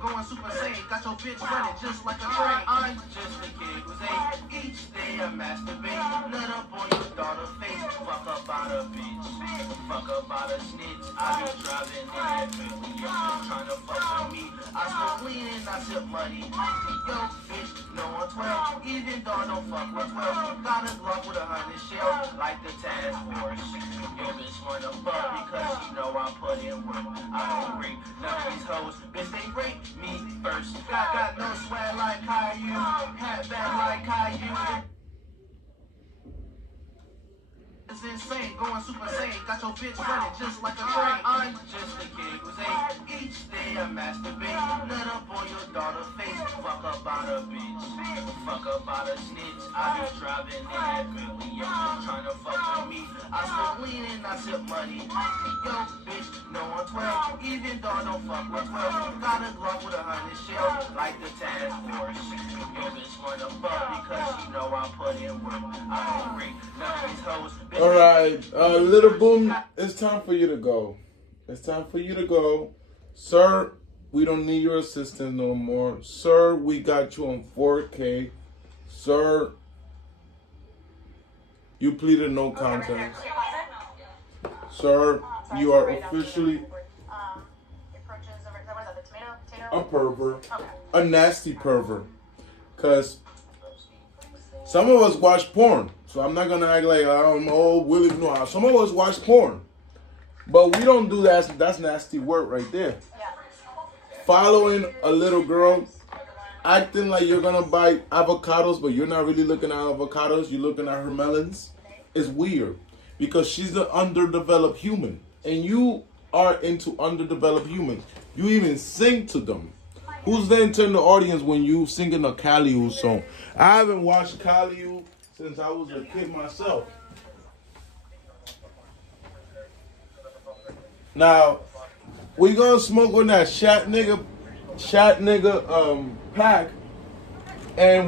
going super sane. Got your bitch running just like a train. I'm just a kid who's 8. Each day I masturbate. Nut up on your daughter's face. Fuck about a bitch. Fuck about a snitch. I be driving in that Bentley. Yo, trying to fuck with me. I smoke lean and I sip money. Yo, bitch, no I'm 12. Even though I don't fuck with 12. Got a Glock with 100 shells like the task force. Yo, bitch wanna fuck because she know I put in work. I don't rape none of these hoes. Bitch, they rape me first. Got no swag like Caillou. Hat back like Caillou. It's insane, going super sane. Got your bitch running just like a train. I'm just a kid who's 8. Each day I masturbate. Nut up on your daughter's face. Fuck about a bitch. Fuck about a snitch. I be driving in that Bentley. Yo, trying to fuck with me. I smoke lean and I sip money. Yo, bitch, no I'm 12. Even though I don't fuck with 12. Got a Glock with 100 shells like the task force. Yo, bitch wanna fuck because she know I put in work. I don't rape none of these hoes. All right, Little Boom, it's time for you to go. It's time for you to go. Sir, we don't need your assistance no more. Sir, we got you on 4K. Sir, you pleaded no contest. Sir, you are officially a pervert, a nasty pervert. Because some of us watch porn. So I'm not going to act like I'm Willie. No, some of us watch porn. But we don't do that. That's nasty work right there. Following a little girl, acting like you're going to buy avocados, but you're not really looking at avocados. You're looking at her melons. Is weird. Because she's an underdeveloped human. And you are into underdeveloped humans. You even sing to them. Who's the in the audience when you singing a Caillou song? I haven't watched Caillou since I was a kid myself. Now, we gonna smoke on that chat nigga pack, and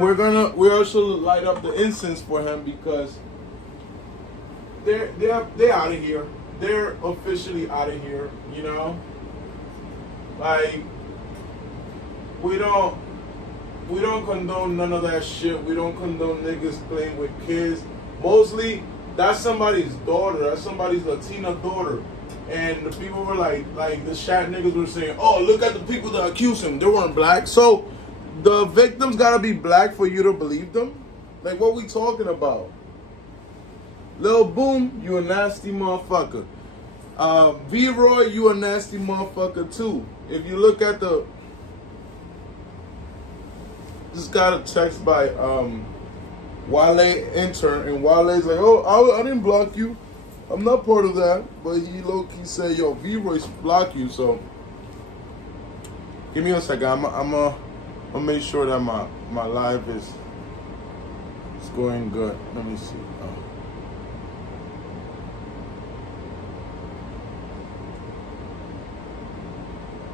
we also light up the incense for him because they're out of here. They're officially out of here. You know, like we don't condone none of that shit. We don't condone niggas playing with kids. Mostly, that's somebody's daughter. That's somebody's Latina daughter. And the people were like the chat niggas were saying, oh, look at the people that accuse him. They weren't black. So, the victims gotta be black for you to believe them? Like, what we talking about? Lil Boom, you a nasty motherfucker. V-Roy, you a nasty motherfucker too. If you look at the... Just got a text by Wale intern, and Wale's like, oh, I didn't block you. I'm not part of that. But he low-key said, yo, V-Roy's block you, so give me a second. I'm gonna make sure that my live is going good. Let me see.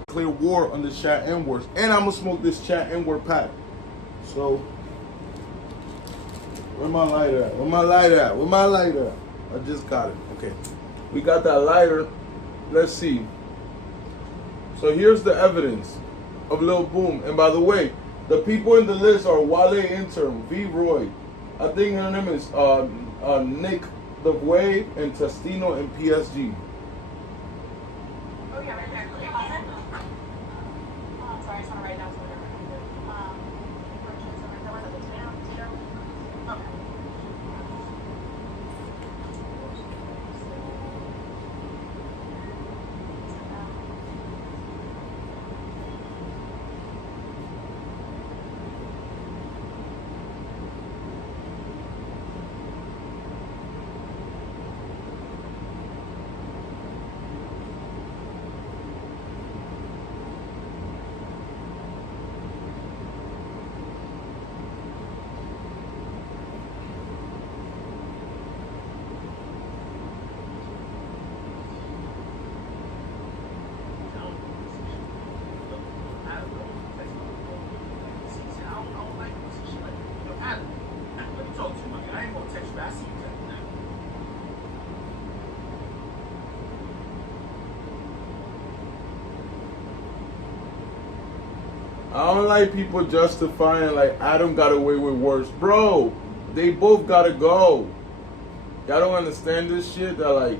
Clear war on the ChatNwords, and I'm gonna smoke this ChatNword pack. So, where my lighter at? Where my lighter at? Where my lighter at? I just got it. Okay. We got that lighter. Let's see. So here's the evidence of Lil Boom. And by the way, the people in the list are Wale Intern, V-Roy. I think her name is Nick The Way and Testino and PSG. Oh, yeah, right there. Okay, pause it. Sorry, I just want to write down some of them. Okay. I don't like people justifying like Adam got away with worse. Bro, they both gotta go. Y'all don't understand this shit? That like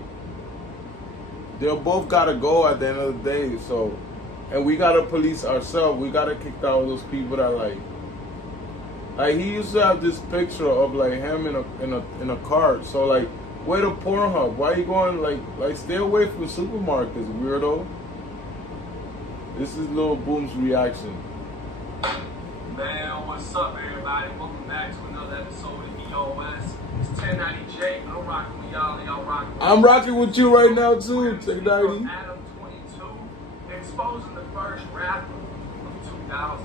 they'll both gotta go at the end of the day. So, and we gotta police ourselves. We gotta kick out those people that like he used to have this picture of like him in a cart. So like, where the Pornhub? Why you going like stay away from supermarkets, weirdo? This is Lil Boom's reaction. Man, what's up, everybody? Welcome back to another episode of EOS. It's 1090J. I'm rocking with y'all, and y'all rocking with me. I'm rocking with you right now too, 1090. Adam 22, exposing the first rapper of 2020.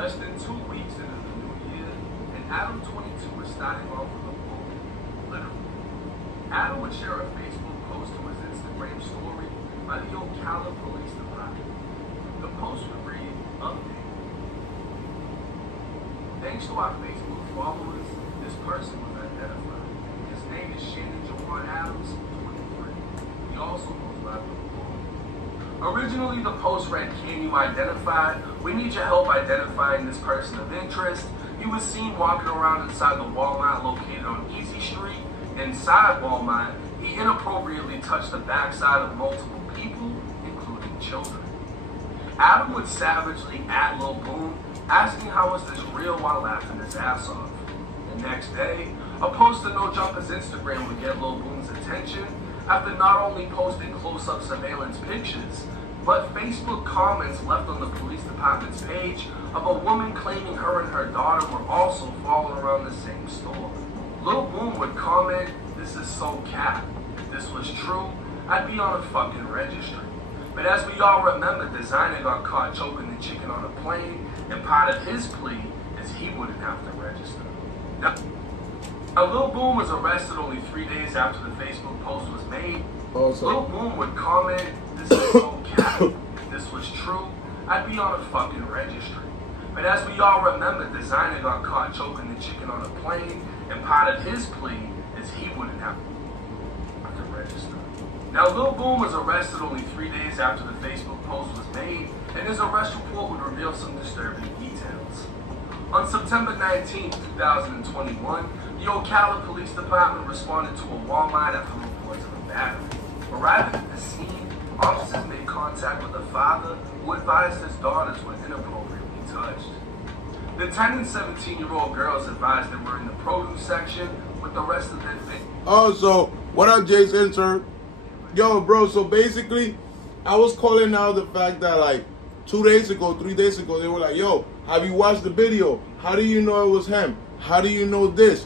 Less than 2 weeks into the new year, and Adam 22 is starting off with a boom. Literally. Adam would share a Facebook post to his Instagram story by the Ocala Police Department. The post would read, "Update. Thanks to our Facebook followers, this person was identified. His name is Shannon Jawan Adams, 23. He also goes by Lil Boom." Originally, the post read, "Can you identify? We need your help identifying this person of interest." He was seen walking around inside the Walmart located on Easy Street. Inside Walmart, he inappropriately touched the backside of multiple people, including children. Adam would savagely at Lil Boom, asking how is this real while laughing his ass off. The next day, a post to No Jumper's Instagram would get Lil Boom's attention after not only posting close-up surveillance pictures, but Facebook comments left on the police department's page of a woman claiming her and her daughter were also following around the same store. Lil Boom would comment, "This is so cap. If this was true, I'd be on a fucking registry." But as we all remember, Designer got caught choking the chicken on a plane, and part of his plea is he wouldn't have to register. Now Lil Boom was arrested only 3 days after the Facebook post was made. Also, Lil Boom would comment, "This is so cap. If this was true, I'd be on a fucking registry." But as we all remember, Designer got caught choking the chicken on a plane, and part of his plea is he wouldn't have to register. Now, Lil Boom was arrested only 3 days after the Facebook post was made, and his arrest report would reveal some disturbing details. On September 19, 2021, the Ocala Police Department responded to a Walmart after reports of a battery. Arriving at the scene, officers made contact with the father, who advised his daughters were inappropriately touched. The 10 and 17-year-old girls advised they were in the produce section with the rest of their family. oh, so what up, Jason, sir? Yo, bro, so basically, I was calling out the fact that like 2 days ago, 3 days ago, they were like, yo, have you watched the video? How do you know it was him? How do you know this?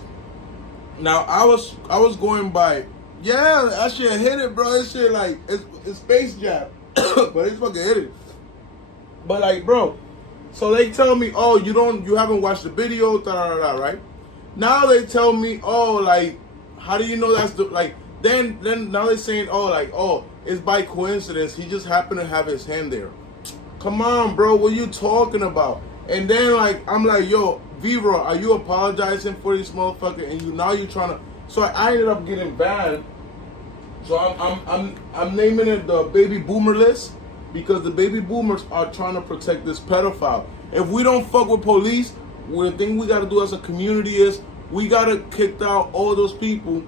Now, I was going by, yeah, that shit hit it, bro. That shit, like, it's Space Jam. But it's fucking hit it. But, like, bro, so they tell me, oh, you haven't watched the video, right? Now they tell me, oh, like, how do you know that's the, like, then now they're saying, oh, like, oh, it's by coincidence. He just happened to have his hand there. Come on, bro, what are you talking about? And then, like, I'm like, yo, Vivro, are you apologizing for this motherfucker? And now you're trying to. So I ended up getting banned. So I'm naming it the baby boomer list because the baby boomers are trying to protect this pedophile. If we don't fuck with police, the thing we got to do as a community is we got to kick out all those people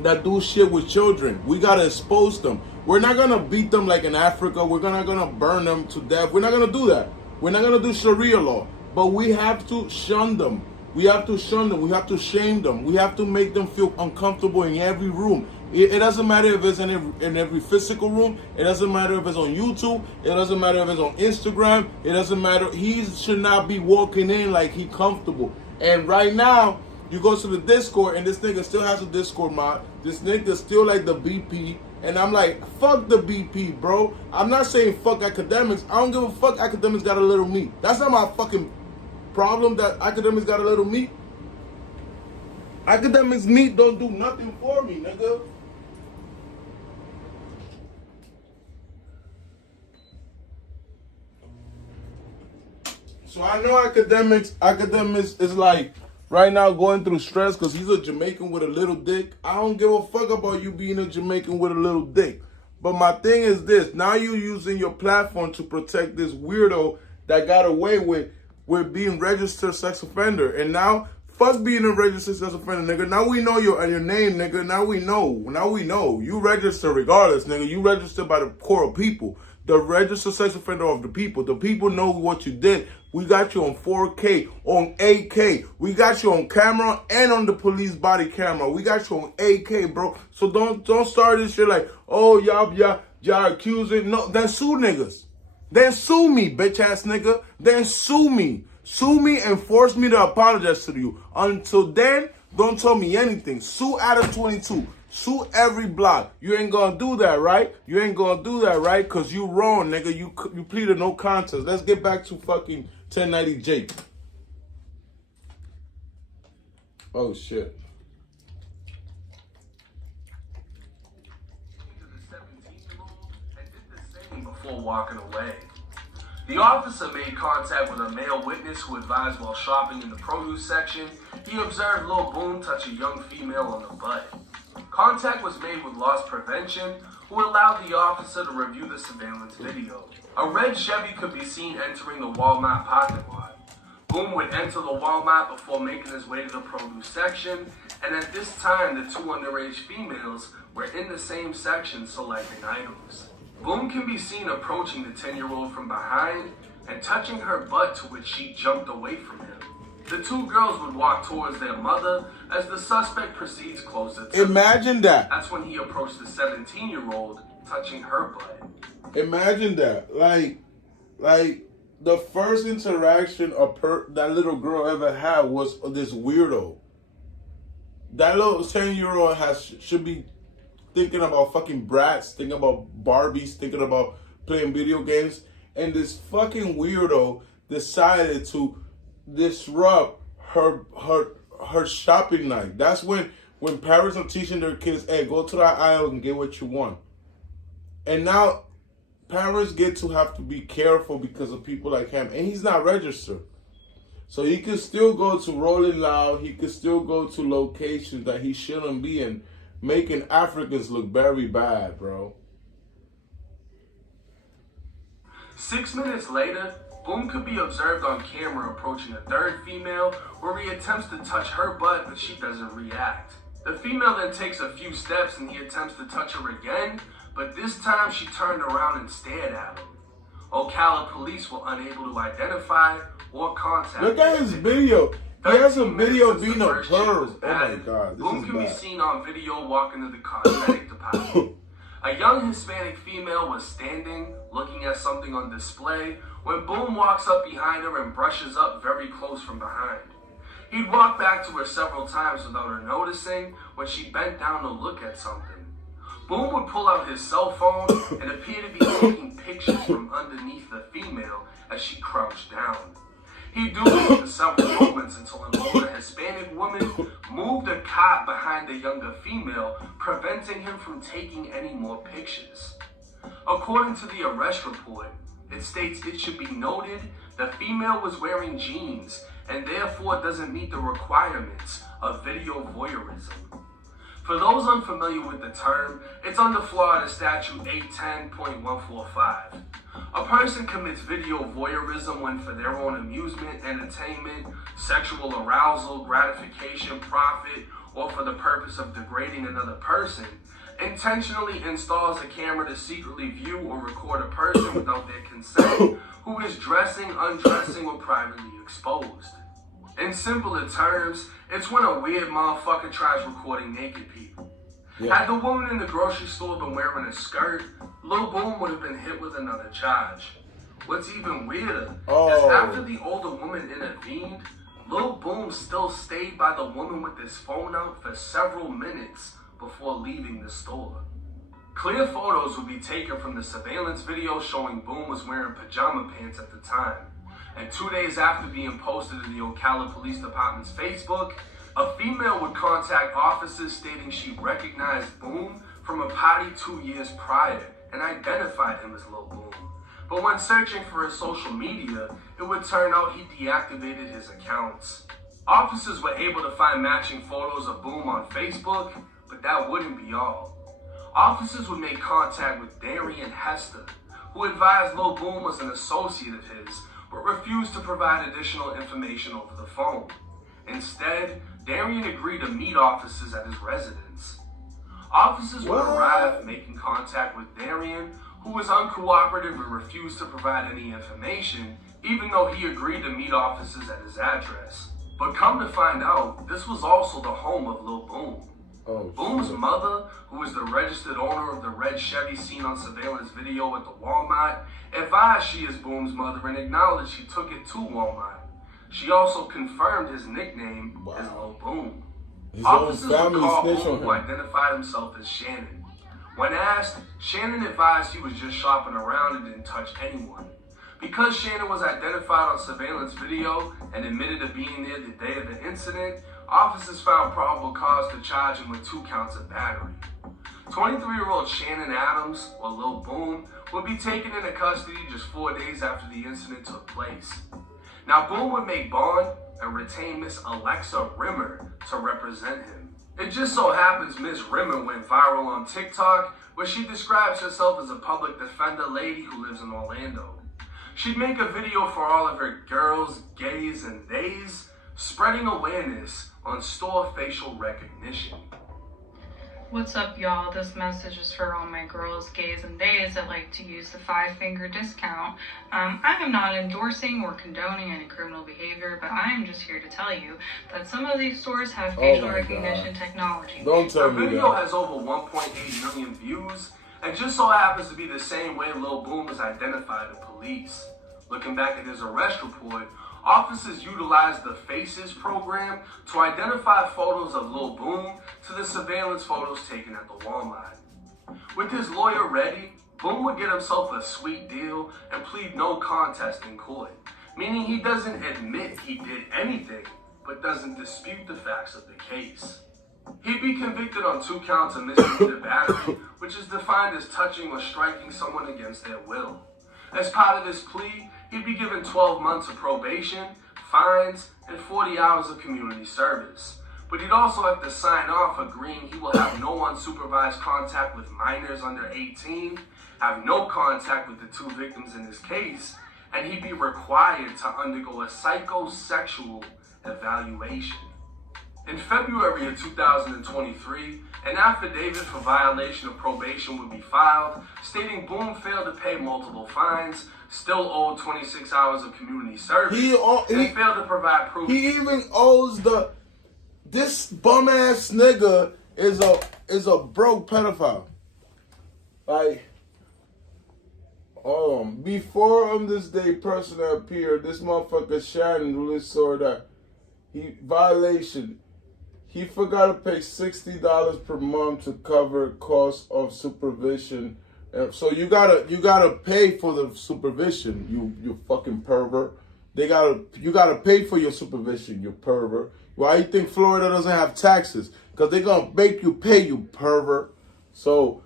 that do shit with children. We got to expose them. We're not going to beat them like in Africa. We're not going to burn them to death. We're not going to do that. We're not going to do Sharia law. But we have to shun them. We have to shun them. We have to shame them. We have to make them feel uncomfortable in every room. It doesn't matter if it's in every physical room. It doesn't matter if it's on YouTube. It doesn't matter if it's on Instagram. It doesn't matter. He should not be walking in like he comfortable. And right now, you go to the Discord and this nigga still has a Discord mod. This nigga still like the BP. And I'm like, fuck the BP, bro. I'm not saying fuck academics. I don't give a fuck academics got a little meat. That's not my fucking problem that academics got a little meat. Academics meat don't do nothing for me, nigga. So I know academics is like right now going through stress because he's a Jamaican with a little dick. I don't give a fuck about you being a Jamaican with a little dick. But my thing is this: now you using your platform to protect this weirdo that got away with being registered sex offender, and now fuck being a registered sex offender, nigga. Now we know your name, nigga. Now we know you register regardless, nigga. You registered by the core of people, the registered sex offender of the people. The people know what you did. We got you on 4K, on 8K. We got you on camera and on the police body camera. We got you on 8K, bro. So don't start this shit like, oh, y'all accusing. No, then sue niggas. Then sue me, bitch ass nigga. Then sue me. Sue me and force me to apologize to you. Until then, don't tell me anything. Sue Adam 22. Sue every block. You ain't gonna do that, right? You ain't gonna do that, right? Cause you wrong, nigga. You pleaded no contest. Let's get back to fucking 1090 Jake. Oh shit. Before walking away. The officer made contact with a male witness who advised while shopping in the produce section, he observed Lil Boom touch a young female on the butt. Contact was made with loss prevention, who allowed the officer to review the surveillance video. A red Chevy could be seen entering the Walmart parking lot. Boom would enter the Walmart before making his way to the produce section, and at this time the two underage females were in the same section selecting items. Boom can be seen approaching the 10-year-old from behind and touching her butt, to which she jumped away from him. The two girls would walk towards their mother as the suspect proceeds closer to Imagine that. That's when he approached the 17-year-old, touching her butt. Imagine that. Like the first interaction that little girl ever had was this weirdo. That little 10-year-old should be thinking about fucking brats, thinking about Barbies, thinking about playing video games, and this fucking weirdo decided to disrupt her shopping night. That's when parents are teaching their kids, hey, go to that aisle and get what you want. And now parents get to have to be careful because of people like him, and he's not registered. So he could still go to Rolling Loud, he could still go to locations that he shouldn't be in, making Africans look very bad, bro. 6 minutes later, Boom could be observed on camera approaching a third female, where he attempts to touch her butt, but she doesn't react. The female then takes a few steps and he attempts to touch her again, but this time she turned around and stared at him. Ocala police were unable to identify or contact him. Look at his video. He has a video being a perv. Oh my god, this Boom is can bad. be seen on video walking to the cosmetic department. A young Hispanic female was standing, looking at something on display, when Boom walks up behind her and brushes up very close from behind. He'd walk back to her several times without her noticing when she bent down to look at something. Boom would pull out his cell phone and appear to be taking pictures from underneath the female as she crouched down. He'd do this for several moments until an older Hispanic woman moved a cot behind the younger female, preventing him from taking any more pictures. According to the arrest report, it states it should be noted the female was wearing jeans and therefore doesn't meet the requirements of video voyeurism. For those unfamiliar with the term, it's under Florida Statute 810.145. A person commits video voyeurism when, for their own amusement, entertainment, sexual arousal, gratification, profit, or for the purpose of degrading another person, intentionally installs a camera to secretly view or record a person without their consent who is dressing, undressing, or privately exposed. In simpler terms, it's when a weird motherfucker tries recording naked people. Yeah. Had the woman in the grocery store been wearing a skirt, Lil Boom would have been hit with another charge. What's even weirder is after the older woman intervened, Lil Boom still stayed by the woman with his phone out for several minutes before leaving the store. Clear photos would be taken from the surveillance video showing Boom was wearing pajama pants at the time. And 2 days after being posted in the Ocala Police Department's Facebook, a female would contact officers stating she recognized Boom from a party 2 years prior and identified him as Lil Boom. But when searching for his social media, it would turn out he deactivated his accounts. Officers were able to find matching photos of Boom on Facebook, but that wouldn't be all. Officers would make contact with Darian Hester, who advised Lil Boom was an associate of his, but refused to provide additional information over the phone. Instead, Darian agreed to meet officers at his residence. Officers would arrive, making contact with Darian, who was uncooperative and refused to provide any information, even though he agreed to meet officers at his address. But come to find out, this was also the home of Lil Boom. Boom's mother, who is the registered owner of the red Chevy seen on surveillance video at the Walmart, advised she is Boom's mother and acknowledged she took it to Walmart. She also confirmed his nickname as Lil Boom. Officers would call Boom, who identified himself as Shannon. When asked, Shannon advised he was just shopping around and didn't touch anyone. Because Shannon was identified on surveillance video and admitted to being there the day of the incident, officers found probable cause to charge him with 2 counts of battery. 23-year-old Shannon Adams, or Lil Boom, would be taken into custody just 4 days after the incident took place. Now, Boom would make bond and retain Miss Alexa Rimmer to represent him. It just so happens Miss Rimmer went viral on TikTok, where she describes herself as a public defender lady who lives in Orlando. She'd make a video for all of her girls, gays, and theys, spreading awareness on store facial recognition. What's up, y'all? This message is for all my girls, gays, and theys that like to use the 5-finger discount. I am not endorsing or condoning any criminal behavior, but I am just here to tell you that some of these stores have facial recognition technology. Don't tell me that. The video has over 1.8 million views, and just so happens to be the same way Lil Boom was identified to police. Looking back at his arrest report, officers utilized the Faces program to identify photos of Lil Boom to the surveillance photos taken at the Walmart. With his lawyer ready, Boom would get himself a sweet deal and plead no contest in court, meaning he doesn't admit he did anything, but doesn't dispute the facts of the case. He'd be convicted on 2 counts of misdemeanor battery, which is defined as touching or striking someone against their will. As part of this plea, he'd be given 12 months of probation, fines, and 40 hours of community service. But he'd also have to sign off agreeing he will have no unsupervised contact with minors under 18, have no contact with the 2 victims in his case, and he'd be required to undergo a psychosexual evaluation. In February of 2023, an affidavit for violation of probation would be filed, stating Boom failed to pay multiple fines, still owed 26 hours of community service, and failed to provide proof. He even owes this bum ass nigga is a broke pedophile. Like, before on this day person appeared, this motherfucker Shannon really saw that he forgot to pay $60 per month to cover costs of supervision. So you gotta pay for the supervision, you fucking pervert. You gotta pay for your supervision, you pervert. Why you think Florida doesn't have taxes? Because they're gonna make you pay, you pervert. So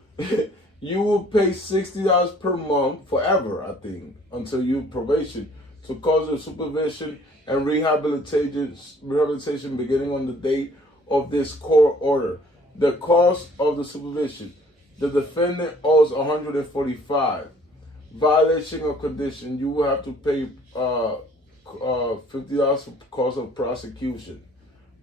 you will pay $60 per month forever, I think, until you probation to cause of supervision and rehabilitation beginning on the date of this court order. The cost of the supervision. The defendant owes $145. Violation of condition, you will have to pay $50 for cost of prosecution.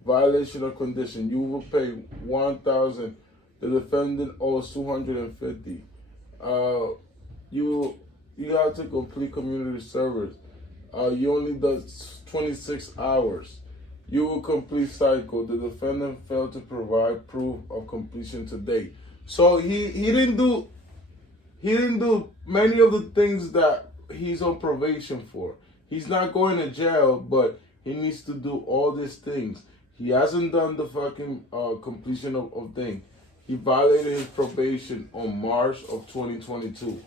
Violation of condition, you will pay $1,000. The defendant owes $250. You have to complete community service. You only does 26 hours. You will complete cycle. The defendant failed to provide proof of completion to date. So he didn't do many of the things that he's on probation for. He's not going to jail, but he needs to do all these things. He hasn't done the fucking completion of thing. He violated his probation on March of 2022.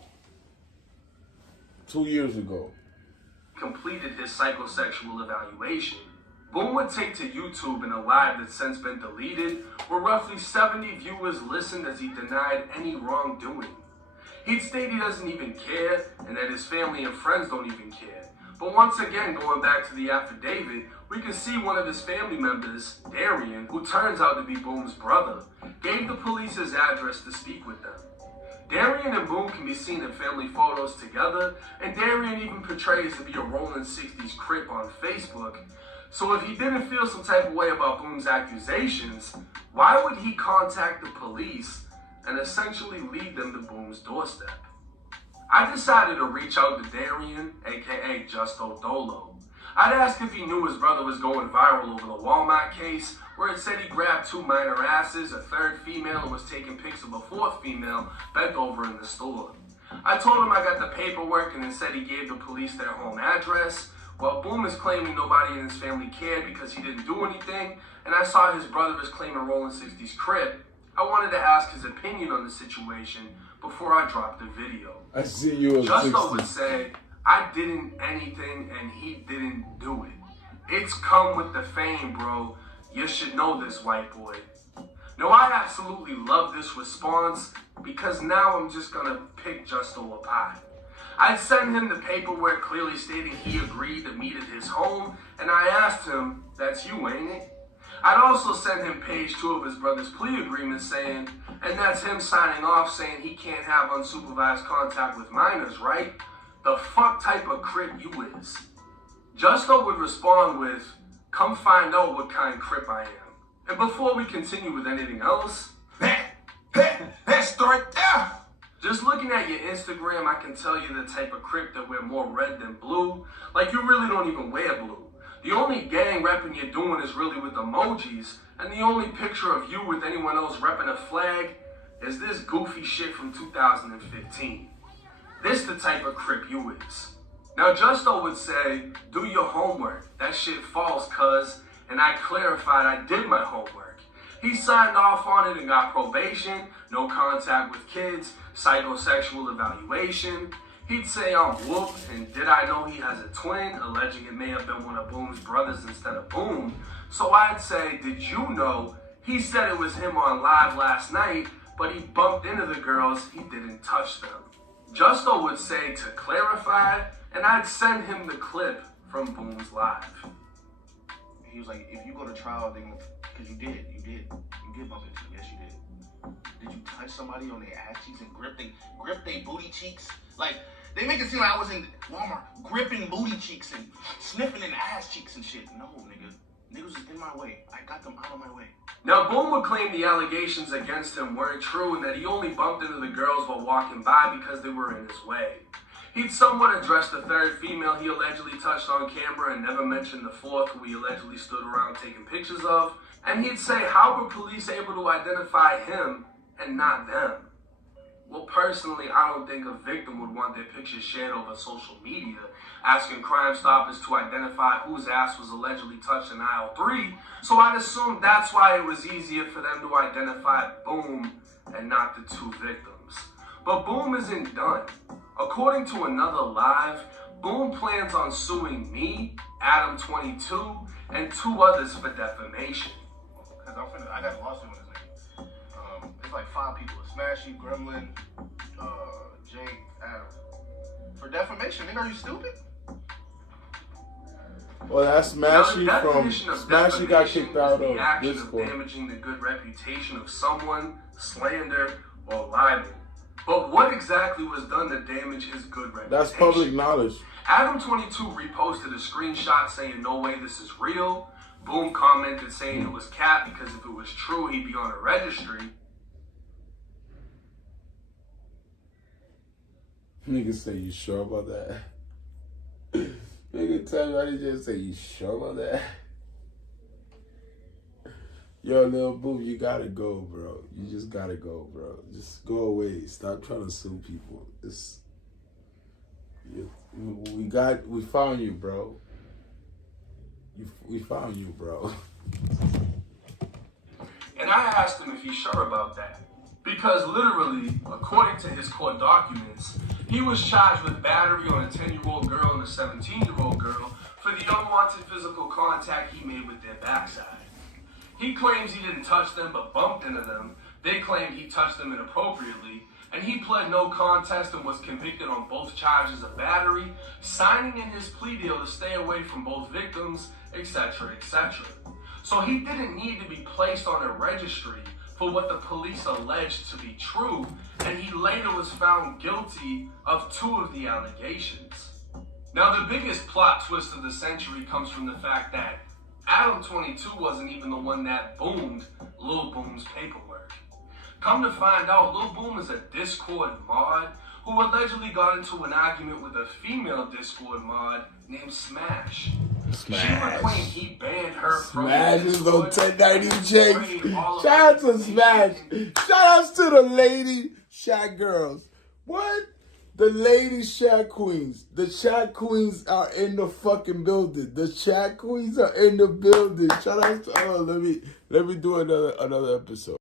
2 years ago. Completed his psychosexual evaluation. Boom would take to YouTube in a live that's since been deleted, where roughly 70 viewers listened as he denied any wrongdoing. He'd state he doesn't even care, and that his family and friends don't even care, But once again, going back to the affidavit, we can see one of his family members, Darian, who turns out to be Boom's brother, gave the police his address to speak with them. Darian and Boom can be seen in family photos together, and Darian even portrays to be a rolling 60s Crip on Facebook. So if he didn't feel some type of way about Boom's accusations, why would he contact the police and essentially lead them to Boom's doorstep? I decided to reach out to Darian, aka Justo Dolo. I'd ask if he knew his brother was going viral over the Walmart case, where it said he grabbed 2 minor asses, a 3rd female, and was taking pics of a 4th female bent over in the store. I told him I got the paperwork and then said he gave the police their home address. Well, Boom is claiming nobody in his family cared because he didn't do anything, and I saw his brother was claiming Rolling 60s Crip. I wanted to ask his opinion on the situation before I dropped the video. I see you. Justo would say, I didn't anything and he didn't do it. It's come with the fame, bro. You should know this, white boy. Now, I absolutely love this response because now I'm just gonna pick Justo apart. I'd send him the paperwork clearly stating he agreed to meet at his home, and I asked him, that's you, ain't it? I'd also send him page 2 of his brother's plea agreement saying, and that's him signing off saying he can't have unsupervised contact with minors, right? The fuck type of Crip you is? Justo would respond with, come find out what kind Crip I am. And before we continue with anything else, That's right there. just looking at your Instagram, I can tell you the type of Crip that wear more red than blue. Like, you really don't even wear blue. The only gang repping you're doing is really with emojis, and the only picture of you with anyone else repping a flag is this goofy shit from 2015. This the type of Crip you is. Now, Justo would say, do your homework. That shit false, cuz. And I clarified I did my homework. He signed off on it and got probation, no contact with kids, psychosexual evaluation. He'd say I'm whooped, and did I know he has a twin, alleging it may have been one of Boom's brothers instead of Boom. So I'd say, did you know he said it was him on live last night, but he bumped into the girls, he didn't touch them. Justo would say to clarify, and I'd send him the clip from Boom's live. He was like, if you go to trial, then because you did bump into him. Yes, you did. Did you touch somebody on their ass cheeks and grip their booty cheeks? Like, they make it seem like I was in Walmart gripping booty cheeks and sniffing in ass cheeks and shit. No, nigga. Niggas was in my way. I got them out of my way. Now, Boom would claim the allegations against him weren't true and that he only bumped into the girls while walking by because they were in his way. He'd somewhat addressed the 3rd female he allegedly touched on camera and never mentioned the 4th who he allegedly stood around taking pictures of. And he'd say, how were police able to identify him and not them? Well, personally, I don't think a victim would want their pictures shared over social media, asking Crime Stoppers to identify whose ass was allegedly touched in aisle 3, so I'd assume that's why it was easier for them to identify Boom and not the 2 victims. But Boom isn't done. According to another live, Boom plans on suing me, Adam22, and 2 others for defamation. Because I got a lawsuit on his name. It's like 5 people. Smashy, Gremlin, Jake, Adam. For defamation. Nigga, are you stupid? Well, that's Smashy from Smashy got kicked out of Discord. Damaging the good reputation of someone, slander, or libel. But what exactly was done to damage his good reputation? That's public knowledge. Adam22 reposted a screenshot saying, no way this is real. Boom commented saying it was cap because if it was true, he'd be on a registry. Nigga say, you sure about that? Nigga tell me, I just say, you sure about that? Yo, little Boom, you gotta go, bro. You just gotta go, bro. Just go away. Stop trying to sue people. We found you, bro. We found you, bro. And I asked him if he's sure about that. Because literally, according to his court documents, he was charged with battery on a 10-year-old girl and a 17-year-old girl for the unwanted physical contact he made with their backside. He claims he didn't touch them but bumped into them. They claim he touched them inappropriately. and he pled no contest and was convicted on both charges of battery, signing in his plea deal to stay away from both victims, etc., etc. So he didn't need to be placed on a registry for what the police alleged to be true, and he later was found guilty of 2 of the allegations. Now, the biggest plot twist of the century comes from the fact that Adam 22 wasn't even the one that boomed Lil Boom's paperwork. Come to find out, Lil Boom is a Discord mod who allegedly got into an argument with a female Discord mod named Smash. She would claim he banned her from Smash is on Discord. 1090 Jakes. Shout out to Smash. Shout outs to the lady Shaq girls. What? The lady Shaq queens. The Shaq queens are in the fucking building. The Shaq queens are in the building. Shout out to let me do another episode.